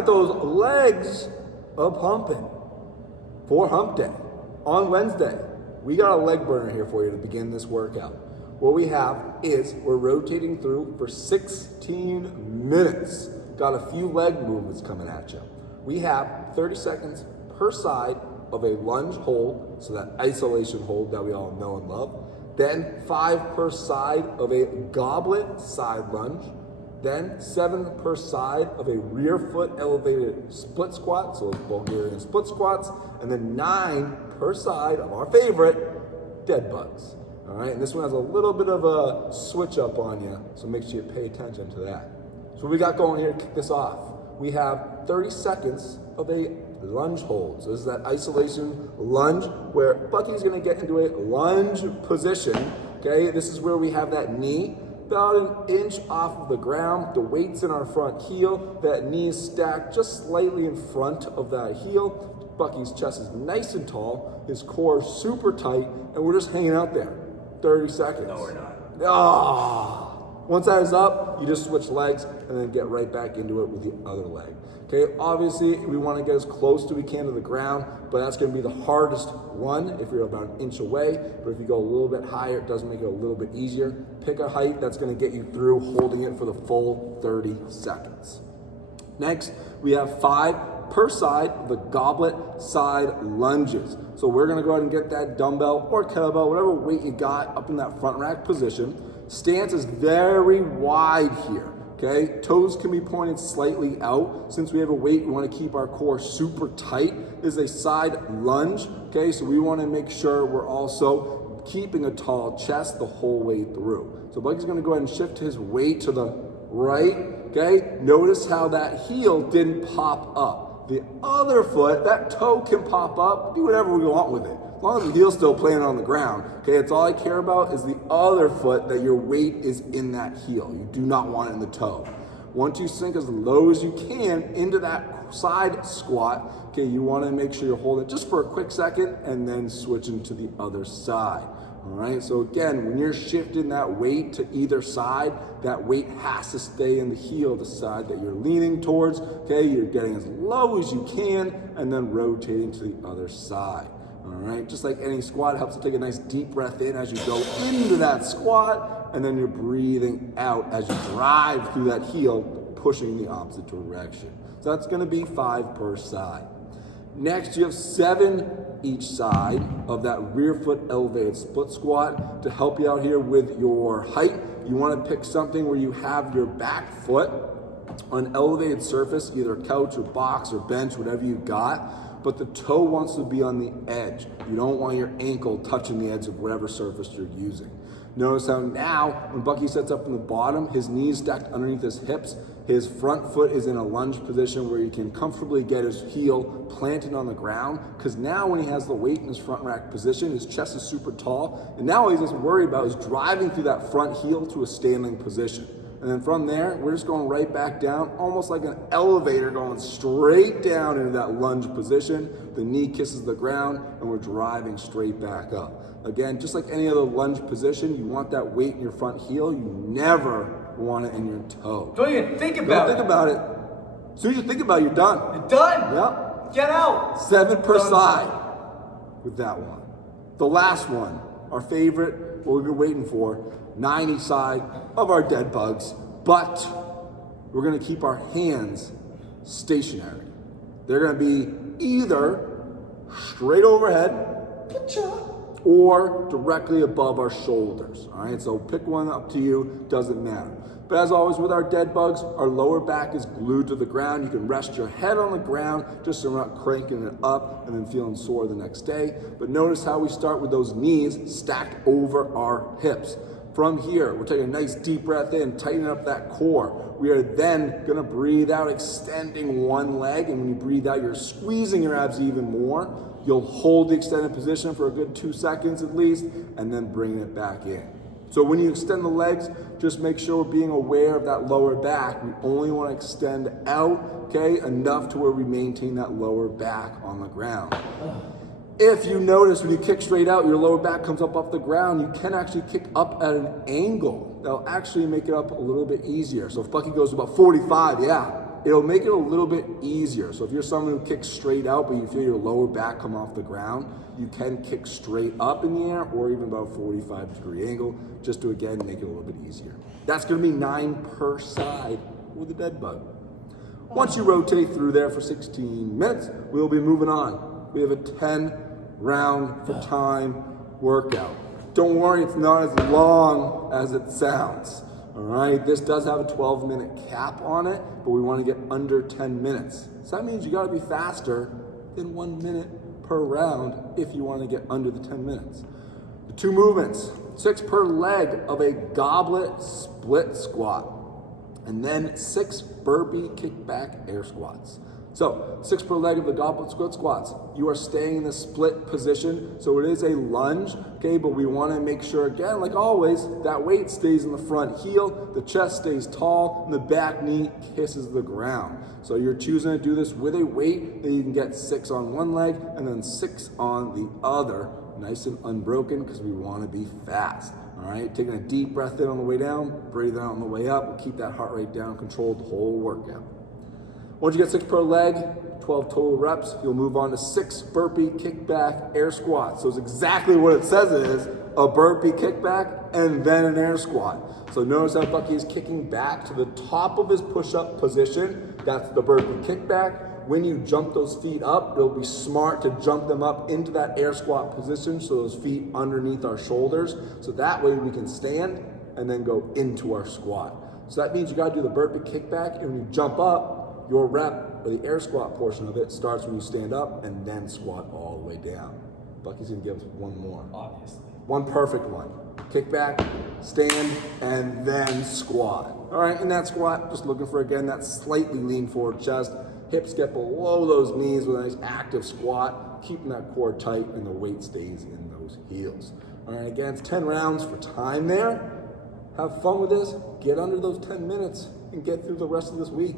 get those legs a pumping for hump day. On Wednesday, we got a leg burner here for you to begin this workout. What we have is we're rotating through for 16 minutes. Got a few leg movements coming at you. We have 30 seconds per side of a lunge hold, so that isolation hold that we all know and love. Then 5 per side of a goblet side lunge. Then 7 per side of a rear foot elevated split squat, so Bulgarian split squats. And then 9 per side of our favorite, dead bugs. All right, and this one has a little bit of a switch up on you, so make sure you pay attention to that. So what we got going here to kick this off, we have 30 seconds of a lunge hold. So this is that isolation lunge where Bucky's gonna get into a lunge position, okay? This is where we have that knee about an inch off of the ground, the weight's in our front heel, that knee is stacked just slightly in front of that heel. Bucky's chest is nice and tall, his core is super tight, and we're just hanging out there. 30 seconds. No, we're not. Ah. Once that is up, you just switch legs and then get right back into it with the other leg. Okay, obviously we want to get as close as we can to the ground, but that's going to be the hardest one if you're about an inch away. But if you go a little bit higher, it does make it a little bit easier. Pick a height that's going to get you through holding it for the full 30 seconds. Next, we have 5 per side of the goblet side lunges. So we're gonna go ahead and get that dumbbell or kettlebell, whatever weight you got, up in that front rack position. Stance is very wide here, okay? Toes can be pointed slightly out. Since we have a weight, we wanna keep our core super tight. This is a side lunge, okay? So we wanna make sure we're also keeping a tall chest the whole way through. So Bucky's gonna go ahead and shift his weight to the right, okay? Notice how that heel didn't pop up. The other foot, that toe can pop up, do whatever we want with it. As long as the heel's still playing on the ground, okay? It's all I care about is the other foot, that your weight is in that heel. You do not want it in the toe. Once you sink as low as you can into that side squat, okay, you wanna make sure you're holding it just for a quick second and then switching to the other side. All right, so again, when you're shifting that weight to either side, that weight has to stay in the heel, the side that you're leaning towards, okay? You're getting as low as you can and then rotating to the other side, all right? Just like any squat, it helps to take a nice deep breath in as you go into that squat, and then you're breathing out as you drive through that heel, pushing the opposite direction. So that's gonna be 5 per side. Next, you have 7 each side of that rear foot elevated split squat. To help you out here with your height, you want to pick something where you have your back foot on an elevated surface, either couch or box or bench, whatever you got, but the toe wants to be on the edge. You don't want your ankle touching the edge of whatever surface you're using. Notice how now, when Bucky sets up in the bottom, his knees stacked underneath his hips, his front foot is in a lunge position where he can comfortably get his heel planted on the ground, because now when he has the weight in his front rack position, his chest is super tall, and now all he doesn't worry about is driving through that front heel to a standing position. And then from there, we're just going right back down, almost like an elevator going straight down into that lunge position. The knee kisses the ground, and we're driving straight back up. Again, just like any other lunge position, you want that weight in your front heel. You never want it in your toe. Don't even think about it. Don't think about it. As soon as you think about it, you're done. You're done. Yep. Get out. 7 per Done. side with that one. The last one, our favorite, what we've been waiting for, 9 each side of our dead bugs, but we're gonna keep our hands stationary. They're gonna be either straight overhead or directly above our shoulders, all right? So pick one, up to you, doesn't matter. But as always with our dead bugs, our lower back is glued to the ground. You can rest your head on the ground just so we're not cranking it up and then feeling sore the next day. But notice how we start with those knees stacked over our hips. From here, we're taking a nice deep breath in, tightening up that core. We are then gonna breathe out, extending one leg, and when you breathe out, you're squeezing your abs even more. You'll hold the extended position for a good 2 seconds at least, and then bring it back in. So when you extend the legs, just make sure we're being aware of that lower back. We only want to extend out, okay, enough to where we maintain that lower back on the ground. If you notice when you kick straight out, your lower back comes up off the ground, you can actually kick up at an angle. That'll actually make it up a little bit easier. So if Bucky goes about 45, yeah, it'll make it a little bit easier. So if you're someone who kicks straight out, but you feel your lower back come off the ground, you can kick straight up in the air or even about 45-degree angle, just to again make it a little bit easier. That's gonna be 9 per side with a dead bug. Once you rotate through there for 16 minutes, we'll be moving on. We have a 10 round for time workout. Don't worry, it's not as long as it sounds. All right, this does have a 12-minute cap on it, but we want to get under 10 minutes. So that means you got to be faster than 1 minute per round if you want to get under the 10 minutes. The 2 movements, 6 per leg of a goblet split squat, and then 6 burpee kickback air squats. So 6 per leg of the goblet split squats. You are staying in the split position, so it is a lunge, okay, but we want to make sure, again, like always, that weight stays in the front heel, the chest stays tall, and the back knee kisses the ground. So you're choosing to do this with a weight that you can get 6 on one leg and then 6 on the other, nice and unbroken, because we want to be fast. All right, taking a deep breath in on the way down, breathing out on the way up. We'll keep that heart rate down, controlled the whole workout. Once you get 6 per leg, 12 total reps, you'll move on to 6 burpee kickback air squats. So it's exactly what it says it is, a burpee kickback and then an air squat. So notice how Bucky is kicking back to the top of his push-up position. That's the burpee kickback. When you jump those feet up, it'll be smart to jump them up into that air squat position so those feet underneath our shoulders. So that way we can stand and then go into our squat. So that means you gotta do the burpee kickback, and when you jump up, your rep, or the air squat portion of it, starts when you stand up and then squat all the way down. Bucky's gonna give us one more. Obviously. One perfect one. Kick back, stand, and then squat. All right, in that squat, just looking for, again, that slightly lean forward chest. Hips get below those knees with a nice active squat, keeping that core tight and the weight stays in those heels. All right, again, it's 10 rounds for time there. Have fun with this, get under those 10 minutes, and get through the rest of this week.